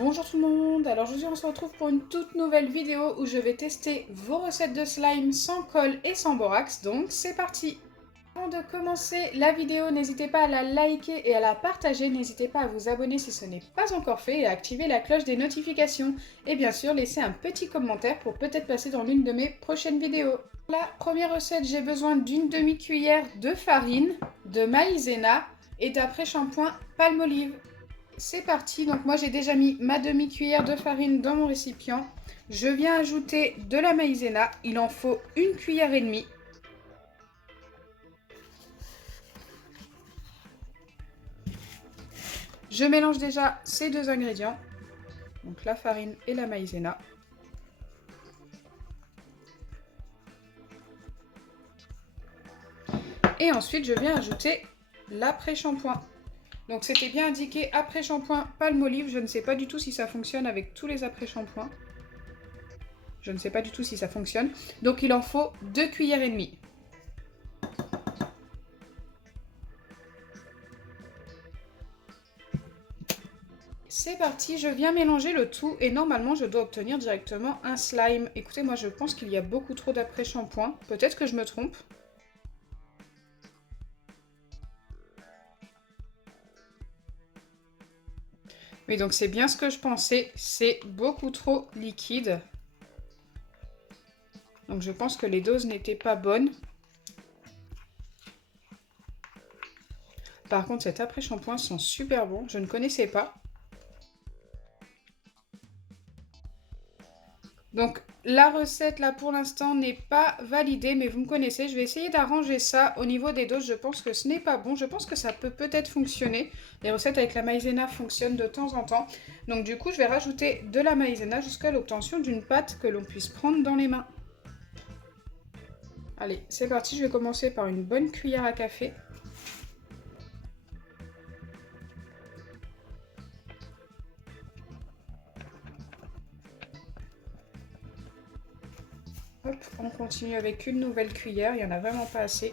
Bonjour tout le monde, alors aujourd'hui on se retrouve pour une toute nouvelle vidéo où je vais tester vos recettes de slime sans colle et sans borax, donc c'est parti. Avant de commencer la vidéo, n'hésitez pas à la liker et à la partager, n'hésitez pas à vous abonner si ce n'est pas encore fait et à activer la cloche des notifications. Et bien sûr, laissez un petit commentaire pour peut-être passer dans l'une de mes prochaines vidéos. Pour la première recette, j'ai besoin d'une demi-cuillère de farine, de maïzena et d'après-shampoing Palmolive. C'est parti, donc moi j'ai déjà mis ma demi-cuillère de farine dans mon récipient. Je viens ajouter de la maïzena, il en faut une cuillère et demie. Je mélange déjà ces deux ingrédients, donc la farine et la maïzena. Et ensuite je viens ajouter l'après-shampoing. Donc c'était bien indiqué après-shampoing Palmolive, je ne sais pas du tout si ça fonctionne avec tous les après-shampoings. Je ne sais pas du tout si ça fonctionne. Donc il en faut 2 cuillères et demie. C'est parti, je viens mélanger le tout et normalement je dois obtenir directement un slime. Écoutez, moi je pense qu'il y a beaucoup trop d'après-shampoing. Peut-être que je me trompe. Oui, donc c'est bien ce que je pensais, c'est beaucoup trop liquide. Donc je pense que les doses n'étaient pas bonnes. Par contre, cet après-shampoing sent super bon, je ne connaissais pas. Donc la recette là pour l'instant n'est pas validée, mais vous me connaissez, je vais essayer d'arranger ça. Au niveau des doses, je pense que ce n'est pas bon, je pense que ça peut peut-être fonctionner. Les recettes avec la maïzena fonctionnent de temps en temps. Donc du coup, je vais rajouter de la maïzena jusqu'à l'obtention d'une pâte que l'on puisse prendre dans les mains. Allez, c'est parti, je vais commencer par une bonne cuillère à café. Hop, on continue avec une nouvelle cuillère, il n'y en a vraiment pas assez.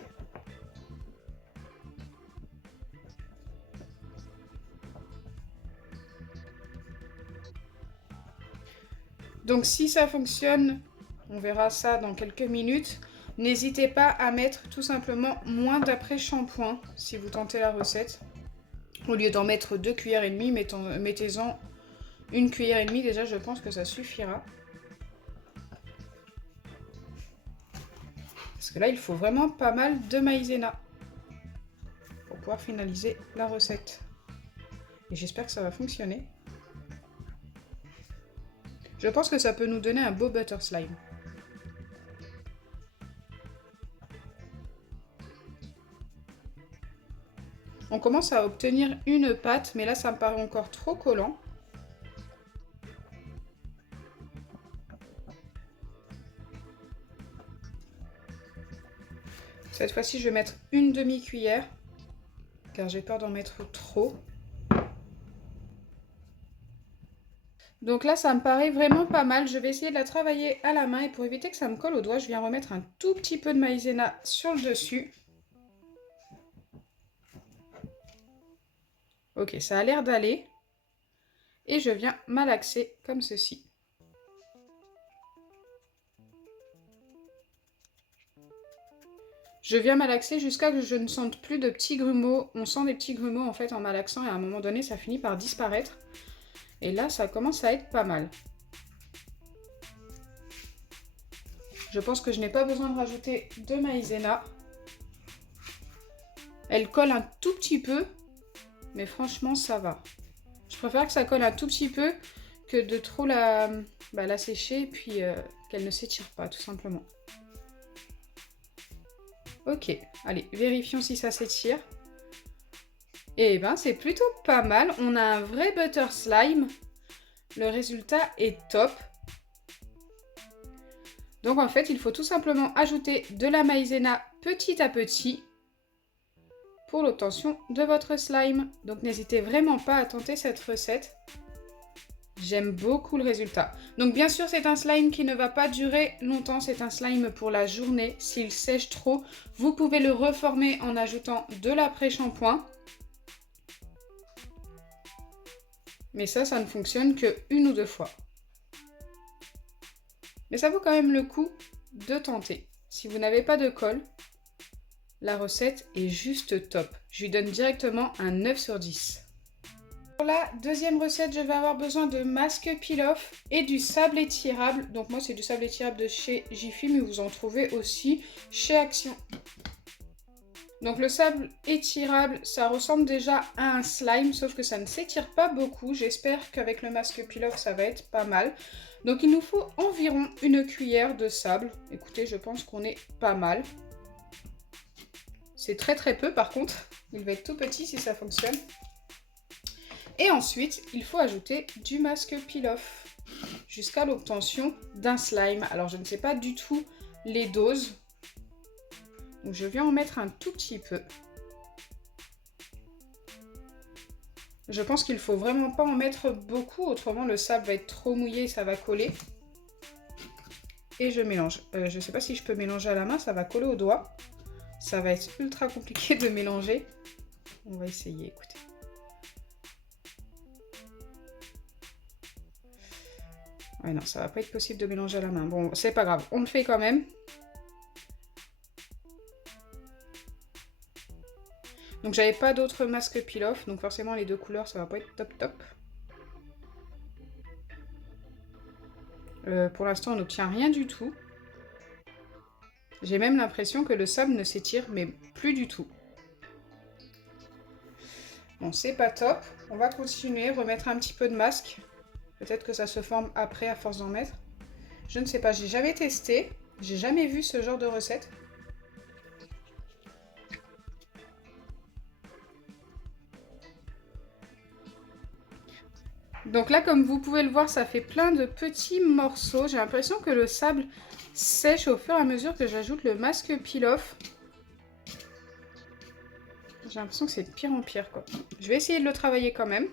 Donc si ça fonctionne, on verra ça dans quelques minutes. N'hésitez pas à mettre tout simplement moins d'après-shampoing si vous tentez la recette. Au lieu d'en mettre 2 cuillères et demie, mettez-en une cuillère et demie, déjà je pense que ça suffira. Parce que là, il faut vraiment pas mal de maïzena pour pouvoir finaliser la recette. Et j'espère que ça va fonctionner. Je pense que ça peut nous donner un beau butter slime. On commence à obtenir une pâte, mais là, ça me paraît encore trop collant. Cette fois-ci, je vais mettre une demi-cuillère, car j'ai peur d'en mettre trop. Donc là, ça me paraît vraiment pas mal. Je vais essayer de la travailler à la main et pour éviter que ça me colle aux doigts, je viens remettre un tout petit peu de maïzena sur le dessus. Ok, ça a l'air d'aller. Et je viens malaxer comme ceci. Je viens malaxer jusqu'à ce que je ne sente plus de petits grumeaux. On sent des petits grumeaux en fait en malaxant et à un moment donné, ça finit par disparaître. Et là, ça commence à être pas mal. Je pense que je n'ai pas besoin de rajouter de maïzena. Elle colle un tout petit peu, mais franchement, ça va. Je préfère que ça colle un tout petit peu que de trop la sécher et puis qu'elle ne s'étire pas, tout simplement. Ok, allez, vérifions si ça s'étire. Et ben, c'est plutôt pas mal. On a un vrai butter slime. Le résultat est top. Donc en fait, il faut tout simplement ajouter de la maïzena petit à petit pour l'obtention de votre slime. Donc n'hésitez vraiment pas à tenter cette recette. J'aime beaucoup le résultat. Donc bien sûr, c'est un slime qui ne va pas durer longtemps. C'est un slime pour la journée. S'il sèche trop, vous pouvez le reformer en ajoutant de l'après-shampoing. Mais ça ne fonctionne que 1 ou 2 fois. Mais ça vaut quand même le coup de tenter. Si vous n'avez pas de colle, la recette est juste top. Je lui donne directement un 9 sur 10. Pour la deuxième recette, je vais avoir besoin de masque peel-off et du sable étirable. Donc moi, c'est du sable étirable de chez Jiffy, mais vous en trouvez aussi chez Action. Donc le sable étirable, ça ressemble déjà à un slime, sauf que ça ne s'étire pas beaucoup. J'espère qu'avec le masque peel-off, ça va être pas mal. Donc il nous faut environ 1 cuillère de sable. Écoutez, je pense qu'on est pas mal. C'est très peu par contre. Il va être tout petit si ça fonctionne. Et ensuite, il faut ajouter du masque peel-off jusqu'à l'obtention d'un slime. Alors, je ne sais pas du tout les doses. Donc, je viens en mettre un tout petit peu. Je pense qu'il ne faut vraiment pas en mettre beaucoup, autrement le sable va être trop mouillé et ça va coller. Et je mélange. Je ne sais pas si je peux mélanger à la main, ça va coller au doigt. Ça va être ultra compliqué de mélanger. On va essayer, écoutez. Ouais, non, ça va pas être possible de mélanger à la main. Bon, c'est pas grave, on le fait quand même. Donc, j'avais pas d'autres masques peel-off, donc forcément, les 2 couleurs, ça va pas être top. Pour l'instant, on n'obtient rien du tout. J'ai même l'impression que le sable ne s'étire, mais plus du tout. Bon, c'est pas top. On va continuer, remettre un petit peu de masque. Peut-être que ça se forme après à force d'en mettre. Je ne sais pas, j'ai jamais testé. J'ai jamais vu ce genre de recette. Donc là, comme vous pouvez le voir, ça fait plein de petits morceaux. J'ai l'impression que le sable sèche au fur et à mesure que j'ajoute le masque peel-off. J'ai l'impression que c'est de pire en pire, quoi. Je vais essayer de le travailler quand même.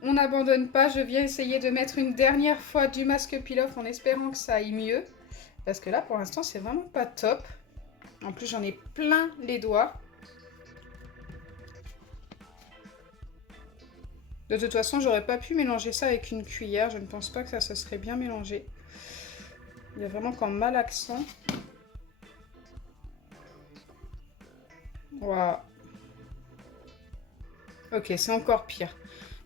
On n'abandonne pas, je viens essayer de mettre une dernière fois du masque peel-off en espérant que ça aille mieux. Parce que là, pour l'instant, c'est vraiment pas top. En plus, j'en ai plein les doigts. De toute façon, j'aurais pas pu mélanger ça avec une cuillère. Je ne pense pas que ça se serait bien mélangé. Il y a vraiment qu'en malaxant. Waouh. Ok, c'est encore pire.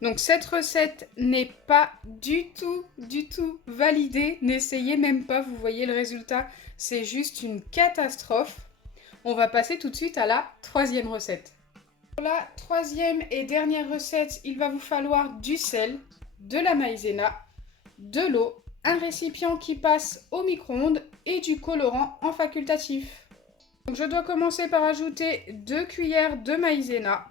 Donc cette recette n'est pas du tout validée. N'essayez même pas, vous voyez le résultat. C'est juste une catastrophe. On va passer tout de suite à la troisième recette. Pour la troisième et dernière recette, il va vous falloir du sel, de la maïzena, de l'eau, un récipient qui passe au micro-ondes et du colorant en facultatif. Donc je dois commencer par ajouter 2 cuillères de maïzena.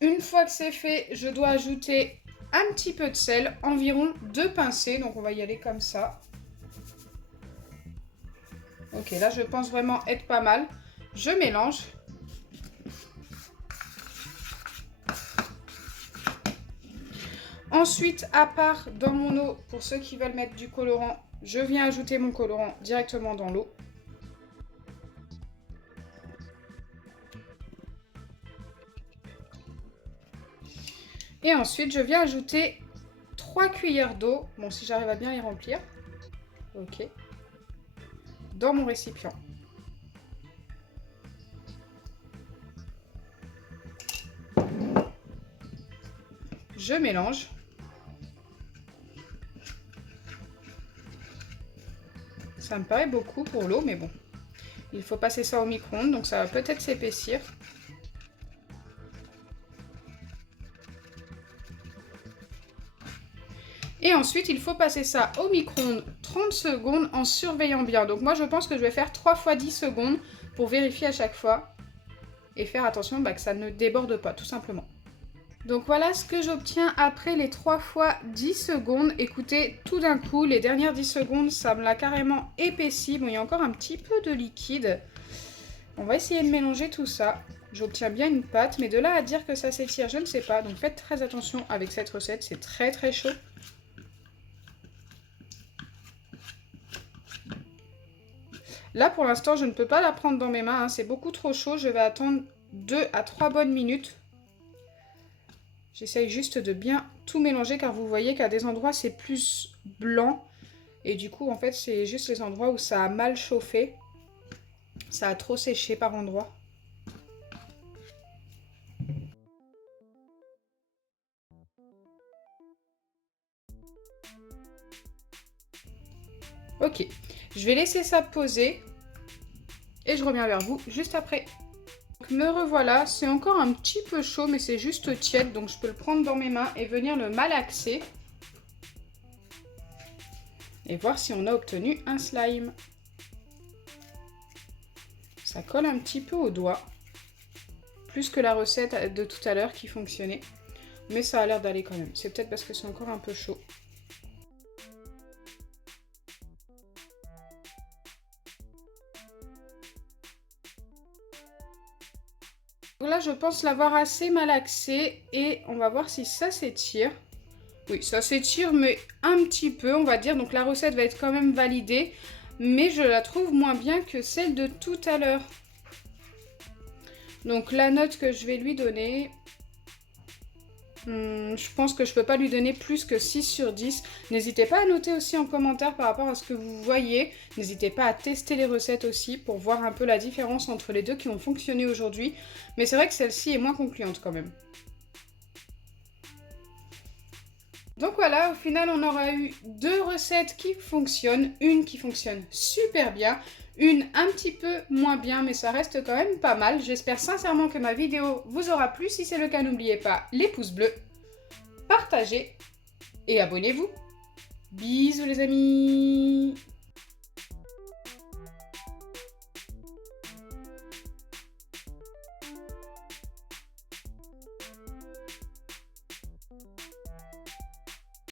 Une fois que c'est fait, je dois ajouter un petit peu de sel, environ 2 pincées, donc on va y aller comme ça. Ok, là je pense vraiment être pas mal. Je mélange. Ensuite, à part dans mon eau, pour ceux qui veulent mettre du colorant, je viens ajouter mon colorant directement dans l'eau. Et ensuite, je viens ajouter 3 cuillères d'eau. Bon, si j'arrive à bien les remplir. Ok. Dans mon récipient. Je mélange. Ça me paraît beaucoup pour l'eau, mais bon. Il faut passer ça au micro-ondes, donc ça va peut-être s'épaissir. Et ensuite, il faut passer ça au micro-ondes 30 secondes en surveillant bien. Donc moi, je pense que je vais faire 3 fois 10 secondes pour vérifier à chaque fois. Et faire attention que ça ne déborde pas, tout simplement. Donc voilà ce que j'obtiens après les 3 fois 10 secondes. Écoutez, tout d'un coup, les dernières 10 secondes, ça me l'a carrément épaissi. Bon, il y a encore un petit peu de liquide. On va essayer de mélanger tout ça. J'obtiens bien une pâte, mais de là à dire que ça s'étire, je ne sais pas. Donc faites très attention avec cette recette, c'est très très chaud. Là pour l'instant je ne peux pas la prendre dans mes mains, hein. C'est beaucoup trop chaud, je vais attendre 2 à 3 bonnes minutes. J'essaye juste de bien tout mélanger car vous voyez qu'à des endroits c'est plus blanc. Et du coup en fait c'est juste les endroits où ça a mal chauffé. Ça a trop séché par endroits. Ok, je vais laisser ça poser et je reviens vers vous juste après. Donc, me revoilà, c'est encore un petit peu chaud mais c'est juste tiède donc je peux le prendre dans mes mains et venir le malaxer. Et voir si on a obtenu un slime. Ça colle un petit peu au doigt. Plus que la recette de tout à l'heure qui fonctionnait. Mais ça a l'air d'aller quand même. C'est peut-être parce que c'est encore un peu chaud. Là, je pense l'avoir assez malaxé. Et on va voir si ça s'étire. Oui, ça s'étire, mais un petit peu, on va dire. Donc la recette va être quand même validée. Mais je la trouve moins bien que celle de tout à l'heure. Donc la note que je vais lui donner... je pense que je peux pas lui donner plus que 6 sur 10. N'hésitez pas à noter aussi en commentaire par rapport à ce que vous voyez. N'hésitez pas à tester les recettes aussi pour voir un peu la différence entre les deux qui ont fonctionné aujourd'hui. Mais c'est vrai que celle-ci est moins concluante quand même. Donc voilà, au final on aura eu 2 recettes qui fonctionnent. Une qui fonctionne super bien, une un petit peu moins bien, mais ça reste quand même pas mal. J'espère sincèrement que ma vidéo vous aura plu. Si c'est le cas, n'oubliez pas les pouces bleus, partagez et abonnez-vous. Bisous les amis!